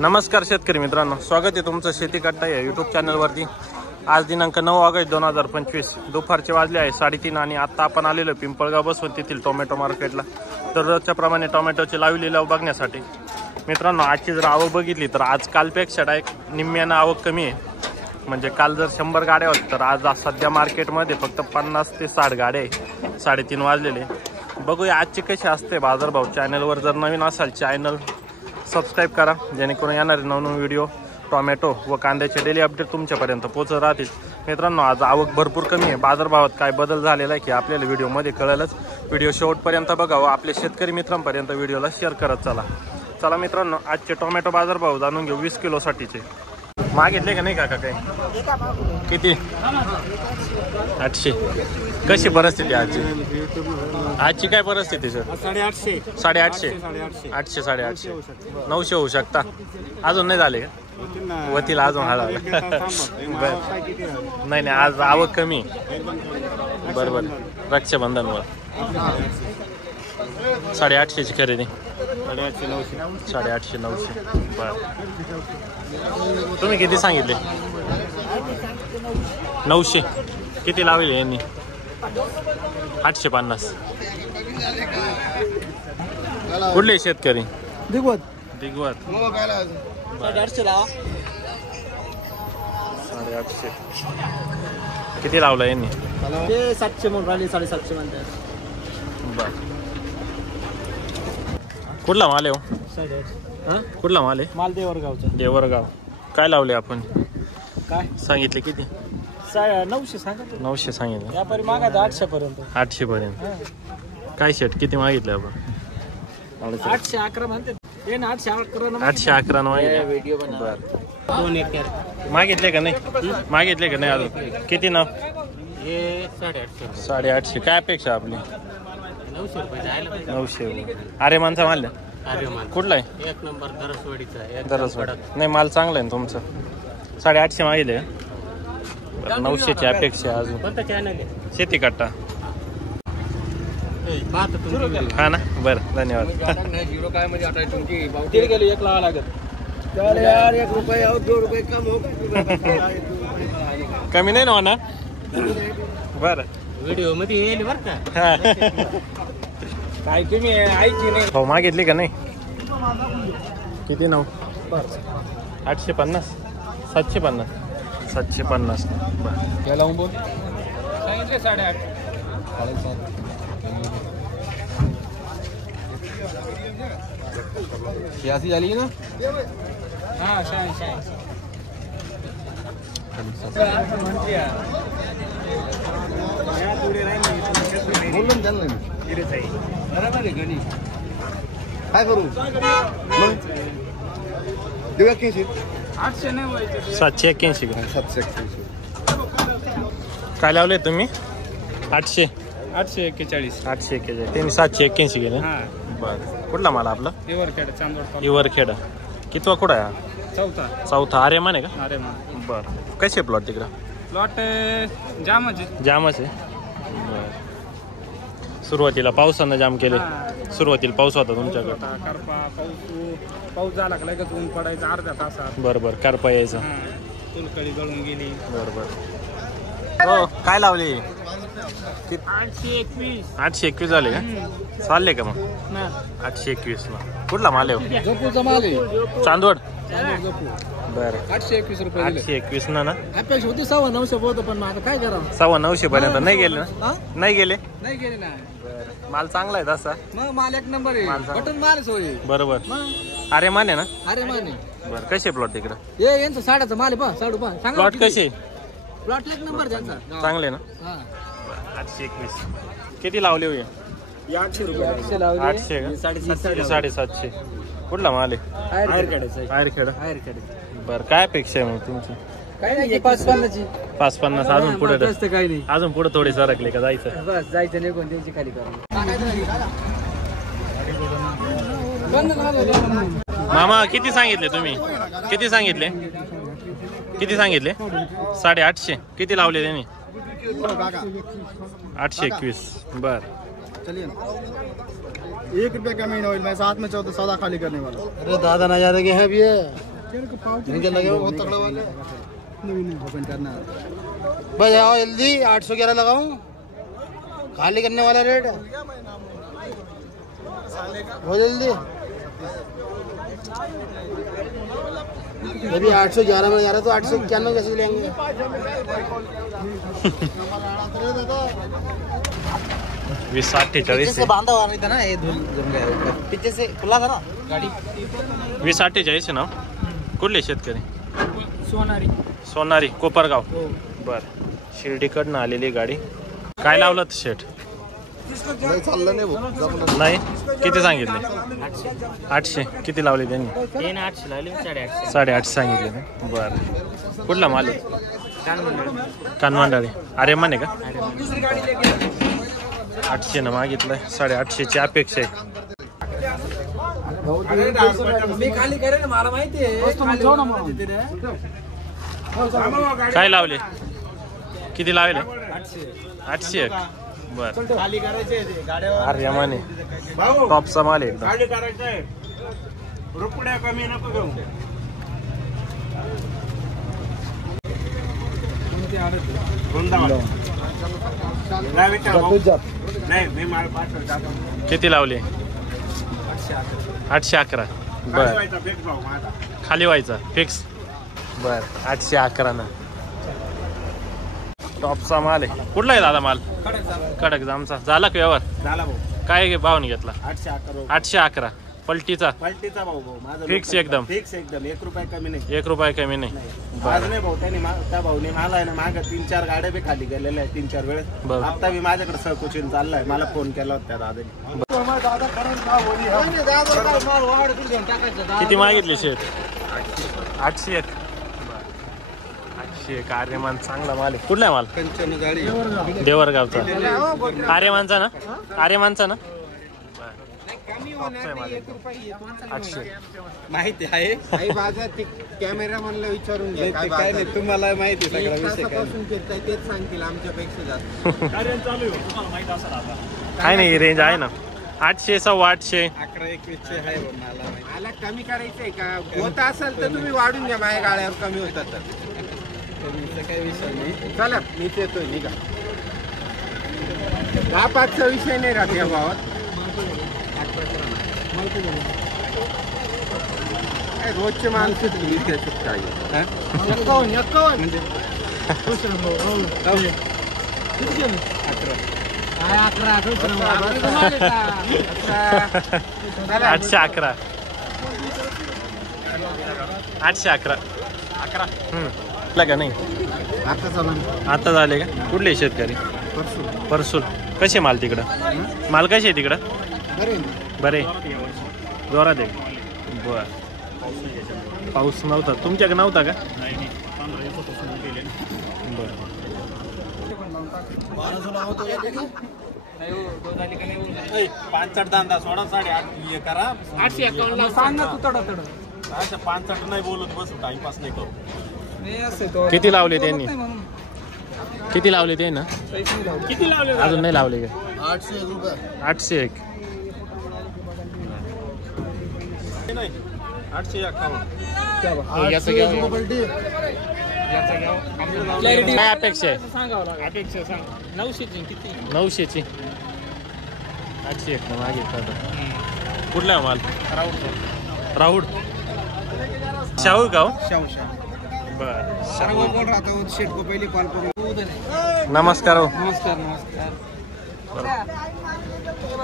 नमस्कार शेतकरी मित्रांनो, स्वागत आहे तुमचं शेती कट्टा या यूट्यूब चॅनलवरती। आज दिनांक 9 ऑगस्ट 2025 दुपारचे वाजले आहे 3:30 आणि आता आपण आलेलो पिंपळगाव बसवंतीतील टोमॅटो मार्केटला। दररोजच्या प्रमाणे टोमॅटोचे लावलेले लिलाव बघण्यासाठी मित्रांनो, आजची जर आवक बघितली तर आज कालपेक्षा डायरेक्ट निम्म्यानं आवक कमी आहे। म्हणजे काल जर 100 गाड्या होत्या तर आज सध्या मार्केटमध्ये फक्त 50 ते 60 गाड्या आहे। 3:30 वाजलेले। बघूया आजची कशी असते बाजारभाव। चॅनलवर जर नवीन असाल चॅनल सबस्क्राईब करा, जेणेकरून येणारे नवनवीन व्हिडिओ टोमॅटो व कांद्याचे डेली अपडेट तुमच्यापर्यंत पोहोचत राहतील। मित्रांनो, आज आवक भरपूर कमी आहे। बाजारभावात काय बदल झालेला आहे की आपल्याला व्हिडिओमध्ये कळेलच। व्हिडिओ शेवटपर्यंत बघावं, आपल्या शेतकरी मित्रांपर्यंत व्हिडिओला शेअर करत चला मित्रांनो, आजचे टोमॅटो बाजारभाव जाणून घेऊ। 20 किलोसाठीचे मागितले का नाही काका? काय किती? 800। कशी परिस्थिती आजची? आजची काय परिस्थिती सर? 850 850 800 850 900 होऊ शकता। अजून नाही झाले का? वतील अजून हा नाही आज आवक कमी बरोबर रक्षाबंधनवर 850 ची खरेदी 850 900 बर। तुम्ही किती सांगितले? 900 किती लावले यांनी? 850। कुठले शेतकरी? दिगवत 850 किती लावला यांनी? ते 700 म्हणून राहिले, 750 म्हणतात। बर, कुठला माल आहे? कुठला माल आहे? माल देवरगावचा। देवरगाव। काय लावले आपण? काय सांगितले किती? 900 सांगा। 900 सांगितलं। व्यापारी मागायचं 800 पर्यंत। 800 पर्यंत। काय शेट किती मागितले आपण? 811 म्हणतात ते ना। 811 811 व्हिडिओ बर। 2 एकर मागितले का नाही? मागितले का नाही अजून? किती नाव? हे 850 850। काय अपेक्षा आपली? 900 रुपये जायला पाहिजे। 900। अरे माणसा माल अरे मान कुठला आहे? एक नंबर दरसवाडीचा आहे। दरसवाडी नाही, माल चांगला आहे तुमचं। 850 मागितले। 900 ची अपेक्षा आहे अजून। कोणता चॅनल आहे? शेती कट्टा पाहतो तुम्ही। हा ना, बरं धन्यवाद। जीरो काय म्हणजे आता तुमची बावटी गेली 1 लावा लागत। चल यार 1 रुपया और 2 रुपये कम हो गए। कमी नाही ना होणार? बरं, व्हिडिओ मध्ये येईल बरं का? काय तुम्ही ऐकली नाही? हो मागितली का नाही? किती नाव? 850 750 750 बरं। याला बोल सांगितले 8.5 86 झाली ना? हां 86 बोलून द्या ना। बरोबर आहे गणी काय करू मग? देऊया की 800 नाही व्हायचे। 781 781 काय लावले तुम्ही? 800 841 841 त्यांनी 781 गेले। हां बरं, कुठला माल आपला? हिवरखेड चांदवड हिवरखेड। कितवा कुठं आहे? चौथा आर्यमान आहे का? अरे मान बरं, कसे प्लॉट तिकडं? प्लॉट जामच जामच आहे। बरं, सुरुवातीला पावसानं जाम केले। सुरुवातीला पाऊस होता तुमच्याकडे? करपा पाऊस झाला का लगेच ऊन पडायचं अर्ध्या तासात। बरोबर, करपा यायचा। तुलकडी गळून गेली। बरोबर। हो काय लावले? 821 821 झाले का? चालले का मग? 821 ला कुठला माल आहे? झोपूचा माल आहे, चांदवड। बरं, 821 रुपये 821 ना? अपेक्षा होती 950 होतं, पण आता काय करावं? 950 पर्यंत नाही गेले ना? नाही गेले ना। माल चांगला आहे तसा। मग माल 1 नंबर आहे, बटन माल सोय बरोबर। अरे माने ना? अरे माने। बरं, कसे प्लॉट तिकडं? हे यांचं साड्याचं माल आहे पहा, साडू पहा सांगा। प्लॉट कसे? प्लॉट 1 नंबर त्यांचा चांगले ना? 821 किती लावले होय? 800 रुपये 800 लावले। 800 का? 750 कुठला माल आहे? आयरखेड। बरं, काय अपेक्षा आहे मग तुमची? काय नाही 550 ची 550 अजून पुढे? काही नाही, अजून पुढे थोडी सरकले का जायचं? बस जायचं नाही, कोण त्यांची खाली करा। मामा किती सांगितले तुम्ही? किती सांगितले? 850। किती लावले त्यांनी? 821। बर, ₹1 का महीना ऑयल, मैं साथ में 14 सौदा खाली करने वाला। अरे दादा नजारे के हैं भैया, इनके लगे हुए बहुत तगड़े वाले। ओपन करना भाई आओ जल्दी, 811 लगाऊं, खाली करने वाला रेट है, बहुत जल्दी। अभी 811 में जा रहा तो 891 कैसे लेंगे? 2048 बांधा हुआ नहीं था ना, ये धुल गया पीछे से, खुला था ना गाड़ी। 2048 ना कुठले शेतकरी? सोनारी कोपरगाव। बर, शिर्डीकडनं आलेली गाडी. काय लावलं शेट? चाललं नाही भाऊ, नाही, किती सांगितले? 800. किती लावले त्यांनी? 850 सांगितले ना. बर, कुठला माल आहे? कानमांडाळे. अरे माने का? 800 न मागितलंय, 850 ची अपेक्षा आहे. मी खाली करेन, मला माहिती आहे. काय लावले? किती लावले? 800. बर, खाली करायचे गाड्या. अरे माने टॉपचा माल आहे एकदम. खाली करायचंय, रुपड्या कमी नको घेऊ. नाही मी माल पाठवतो. किती लावले? 811. बर, खाली व्हायचा फिक्स. बर, 811 ना. टॉपचा माल आहे. कुठला आहे दादा माल? कडक जामचा. झाला का व्यवहार? झाला भाऊ. काय भावने घेतला? 811. 811 पलटीचा. पलटीचा भाऊ. माझा फिक्स एकदम. फिक्स एकदम, ₹1 कमी नाही. ₹1 कमी नाही. आज नाही भाऊ, त्याने त्या भाऊने मला आहे ना माग 3-4 गाड्या बी खाली गेलेल्या आहेत 3-4 वेळेस. बरं. आता मी माझ्याकडे सहकुशीन चाललाय, मला फोन केला होता त्या दादाने. किती मागितले शेत? 801. 801. आर्यमान चांगला माल आहे. कुठला आहे माल? देवरगावचा. आर्यमानचा ना? आर्यमानचा ना? 800. माहिती आहे. कॅमेरा म्हणलं विचारून घ्या. काय नाही, तुम्हाला माहिती सगळा विषय काय तेच सांगतील आमच्यापेक्षा जास्त. काय नाही, रेंज आहे ना. 800, 850. 11-21 आहे मला कमी करायचंय का? होत असेल तर तुम्ही वाढून घ्या, माझ्या गाड्यावर कमी होतात तर. काही विषय नाही. चला मीच येतोय, निघा. 10-5चा विषय नाही राहत या भावात. रोजचे माणसं म्हणजे 811. 811. का नाही? आता झाले का? कुठले शेतकरी? परसूल. कसे माल तिकडं? माल कसे आहे तिकडं? बरे, जोरात आहे. बर, पाऊस नव्हता तुमच्याकडे? नव्हता का? पानसट दांदा सोडा, 8.5 करा. 851 सांग ना तू. तड 65 नाही बोलत बसू, टाइमपास नाही करू. किती लावले त्यांनी? किती लावले ते ना? किती लावले? अजून नाही लावले का? 801 रुपये. 801. 851. काय अपेक्षा आहे? अपेक्षा सांग. 900ची किती? 900ची. 801 ना मागे. कुठला माल? राहुड. शाहू का? बर, बोल रहा था शेट को पहले कॉल करो. नमस्कार हो. नमस्कार.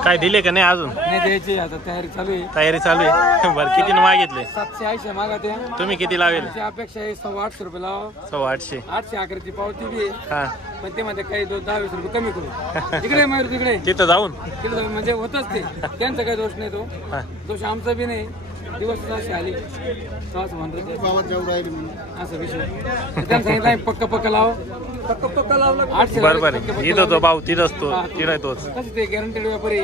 काय दिले का नाही अजून? नाही द्यायची, आता तयारी चालू आहे. तयारी चालू आहे. बरं, किती मागितले? 780 मागत आहे. तुम्ही किती लावेल? अपेक्षा आहे 850 रुपये लावा. 850. 811ची पावती बी आहे. हा, पण ते मध्ये काही 10-20 रुपये कमी करू. तिकडे मारू, तिकडे तिथं जाऊन म्हणजे होतच ते. त्यांचा काही दोष नाही, तो हा. दोष आमचा बी नाही. दिवस अशी आली असं विषय. त्यांना सांगितलं पक्क लाव. पक्क लावलं. बरोबर आहे. इथं तो भाऊ तिथंच तो, तिला तोच. कसं ते गॅरंटेड व्यापारी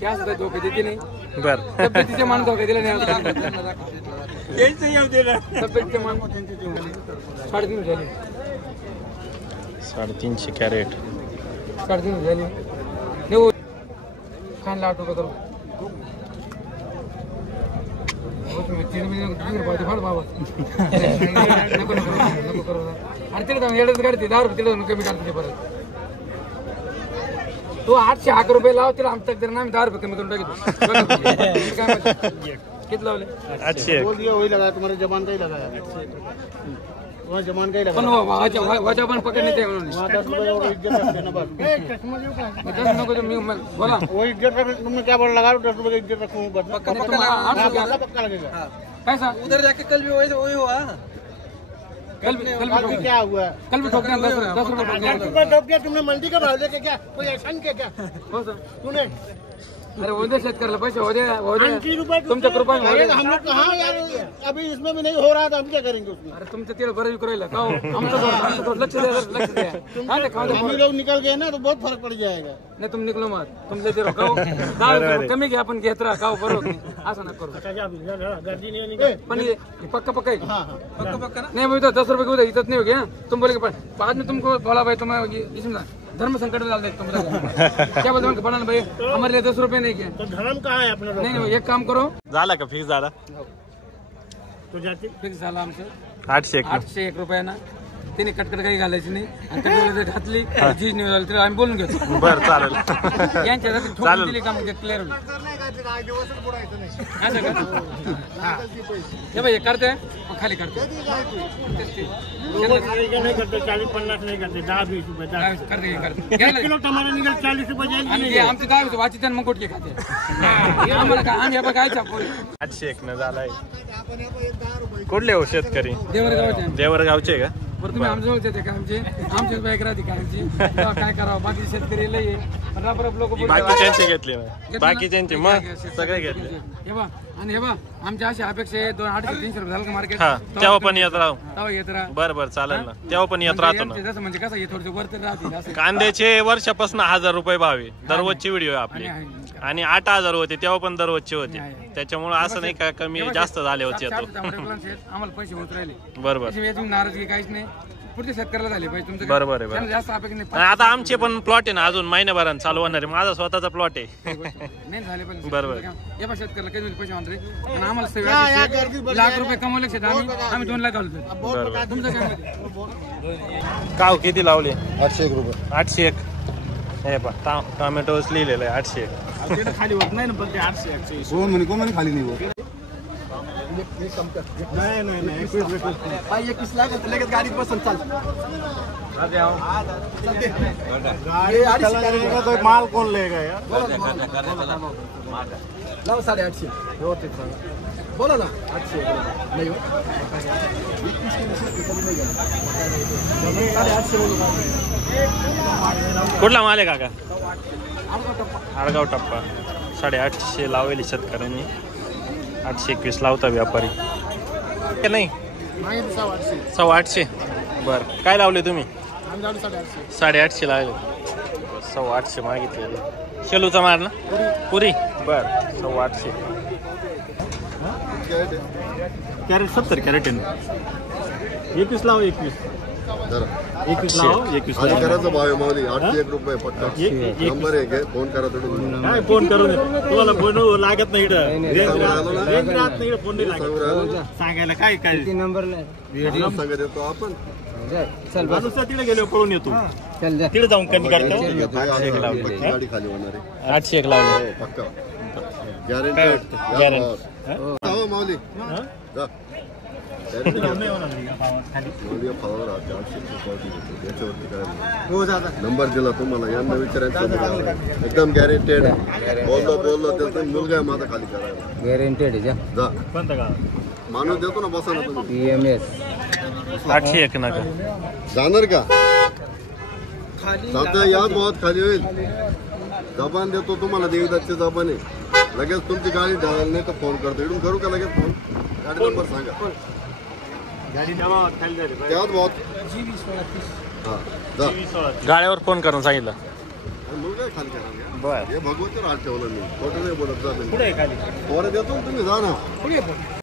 त्या सुद्धा धोके देते नाही. बर, तब्येतीचे मान धोके दिले नाही. तब्येतीचे मान 3.5 झाले. 350 कॅरेट. 3.5 झाले. नेऊ खायला 8 रुपये करू. कमी काढते परत तू 811 रुपये लाव तिला आमच्या तरी ना 10 रुपये कमी करून टाकतो किती लावले 801 बोल दिया वही लगाया तुम्हारे जबान का ही लगाया वहाँ जबान का ही पण लगाया वाचा पण पकडणे ते म्हणून वहाँ 10 रुपये और इज्जत रखते ना बस नको बोला वो इज्जत रख तुमने क्या बोला लगा 10 रुपये की इज्जत रखूँ बस पक्का पक्का लगेगा कैसा उधर जाके कल भी वही हुआ कल भी क्या हुआ कल भी ठोक दिया 10 रुपये ठोक दिया तुमने मंडी का भाव लेके क्या कोई ऐसा नहीं किया क्या हो सर तूने अरे उद्या शेतकऱ्याला पैसे हो दे 80 रुपये तुमच्या कृपा हम लोग कहाँ यार अभी इसमें भी नहीं हो रहा था हम क्या करेंगे उसमें अरे तुमचं तेल बरं विकू राहिलं का हो? आमचं थोडं लक्ष द्या हा ते खाऊ हम ही लोग निकल गए ना तो बहुत फर्क पड़ जाएगा नाही तुम्ही निघलो मग तुमचं ते राहू कमी घ्या पण घेत राहा का बरोबर नाही असं नका करू गर्दी नहीं निकल पण हे पक्का पक्का है हाँ हाँ पक्का ना नहीं भाई तो 10 रुपए की उधर इज्जत नहीं होगी हाँ? तुम बोले कि बाद में तुमको बोला भाई तुम इसमें धर्म संकट में डाल दे तुम क्या बोलते पढ़ा भाई हमारे लिए 10 रुपए नहीं किया तो धर्म कहाँ है अपना नहीं नहीं एक काम करो झाला का फिक्स झाला तो जाते फिक्स झाला आमचं 801 801 रुपये ना तिने कटकट काही घालायची नाही आणि कटकट घातली चीज नाही झाली तर आम्ही बोलून घेतो बर चालेल यांच्या चालेल. ठोकून दिली का मग क्लिअर होईल असं का हे बाई हे करते मग खाली करते नहीं करते 40-50 नहीं करते 10-20 रुपए करते करते किलो टमाटर निकल 40 रुपये जाएगी आणि आमची काय होतं वाचित मग गुटके खाते आम्हाला काय आम्ही बघायचं 801 न झालाय कुठले हो शेतकरी देवरगावचे देवरगावचे का बरं तुम्ही आमच्या ओळखते का आमचीच बाईक राहते का आमची तेव्हा काय करावं बाकी शेतकरी लई आहे रब लोक बाकीच्यांचे घेतले ना बाकीच्यांचे मग सगळे घेतले हे बा आणि हे बा आमच्या अशी अपेक्षा आहे 200-300 रुपये झालं का मार्केट हा तेव्हा पण येत राहू तेव्हा येत राहा बर बर चालेल ना तेव्हा पण येत राहतो ना जसं म्हणजे कसं हे थोडं वरती राहतील असं कांद्याचे वर्षापासून 1000 रुपये भाव आहे दररोजची व्हिडिओ आहे आपली आणि 8000 होते तेव्हा पण दररोजचे होते त्याच्यामुळे असं नाही का कमी जास्त झाले होते आम्हाला पैसे होत राहिले बरोबर तुम्ही नाराजगी काहीच नाही पुढच्या शेतकऱ्याला झाले पाहिजे तुमचं बरोबर आहे बरोबर. जास्त अपेक्षा नाही, आता आमचे पण प्लॉट आहे ना अजून महिन्याभरात चालू होणार आहे माझा स्वतःचा प्लॉट आहे नाही झाले पाहिजे बरोबर. या शेतकऱ्याला काही पैसे म्हणते आणि आम्हाला 1 रुपये कमवले शेत आम्ही 2 लाख घालतो बरोबर तुमचं काय काव किती लावले 801 रुपये 801 हे पा टोमॅटोस लिहिलेलं आहे 801 खाली होत नाही ना पण ते 800 कोण म्हणे खाली नाही होत नाही 21 लाख लगेच गाडीत बसून चाल गाड़ी माल कौन लेगा यार लाव 850 बोला ना 800 नाही कुठला माल आहे काका आडगाव टप्पा 850 लावलेली शेतकऱ्यांनी 821 लावता व्यापारी नाही 850 बर काय लावले तुम्ही 850 लावले 850 मागितले शेलूचा मार ना पुरी बर 850 कॅरेट 70 कॅरेट 21 लाव 21 लाव 21 करायचं भाव आहे माऊली 801 रुपये पक्का नंबर आहे घे फोन करा तुम्ही काय फोन करून तुम्हाला फोन लागत नाही इकडं रेंज राहत नाही इकडं फोन नाही लागत सांगायला काय काय सांगत येतो आपण माणूस तिकडे गेलो पळून येतो तिकडे जाऊन कमी करतो पक्की गाडी खाली होणार आहे 801 लावले हो, पक्का गॅरंटेड माऊली जा नंबर दिला तुम्हाला यांना विचारायचं एकदम गॅरंटेड बोललो त्याचा मुलगा आहे माझा खाली करायला गॅरंटेड जा माणूस देतो ना बसा ना तुम्ही PMS 801 नका जाणार का साधा याच भावात खाली होईल जबान देतो तुम्हाला देवीदासची जबान आहे लगेच तुमची गाडी ढाळायला नाही तर फोन करतो इकडून करू का लगेच फोन गाडी नंबर सांगा त्याच भावात हा जा गाड्यावर फोन करून सांगितलं मुलगा आहे खाली करा बर हे भगवतीवर हात ठेवलं मी खोटं नाही बोलत जा तुम्ही. पोरं देतो ना तुम्ही जा ना